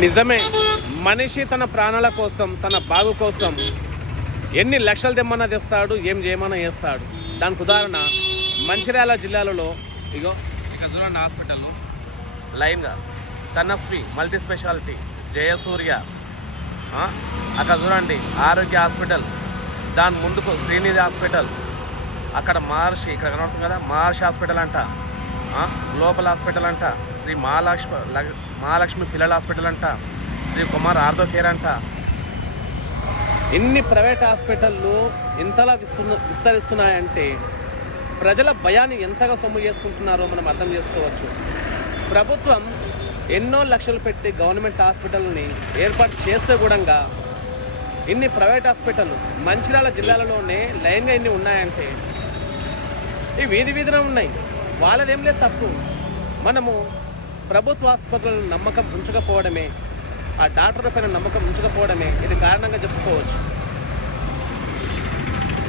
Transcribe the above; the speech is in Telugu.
నిజమే. మనిషి తన ప్రాణాల కోసం, తన బాగు కోసం ఎన్ని లక్షలు తెమ్మన్నా తెస్తాడు, ఏం చేయమన్నా చేస్తాడు. దానికి ఉదాహరణ మంచిర్యాల జిల్లాలలో ఇగో ఇక్కడ చూడండి హాస్పిటల్ లైన్గా తనస్వి మల్టీ స్పెషాలిటీ, జయసూర్య, అక్కడ చూడండి ఆరోగ్య హాస్పిటల్, దాని ముందుకు శ్రీనిధి హాస్పిటల్, అక్కడ మహర్షి, ఇక్కడ కనబడుతుంది కదా మహర్షి హాస్పిటల్ అంట, గ్లోబల్ హాస్పిటల్ అంట, శ్రీ మహాలక్ష్మి పిల్లల హాస్పిటల్ అంట, శ్రీ కుమార్ ఆర్థో కేర్ అంట. ఇన్ని ప్రైవేట్ హాస్పిటళ్ళు ఎంతలా విస్తరిస్తున్నాయంటే ప్రజల భయాన్ని ఎంతగా సొమ్ము చేసుకుంటున్నారో మనం అర్థం చేసుకోవచ్చు. ప్రభుత్వం ఎన్నో లక్షలు పెట్టి గవర్నమెంట్ హాస్పిటల్ని ఏర్పాటు చేస్తే కూడా ఇన్ని ప్రైవేట్ హాస్పిటల్ మంచిర్యాల జిల్లాలలోనే లైన్గా ఇన్ని ఉన్నాయంటే ఈ వీధిన ఉన్నాయి. వాళ్ళదేం లేదు తప్పు. మనము ప్రభుత్వ ఆసుపత్రులను నమ్మకం ఉంచకపోవడమే, ఆ డాక్టర్ల పైన నమ్మకం ఉంచకపోవడమే ఇది కారణంగా చెప్పుకోవచ్చు.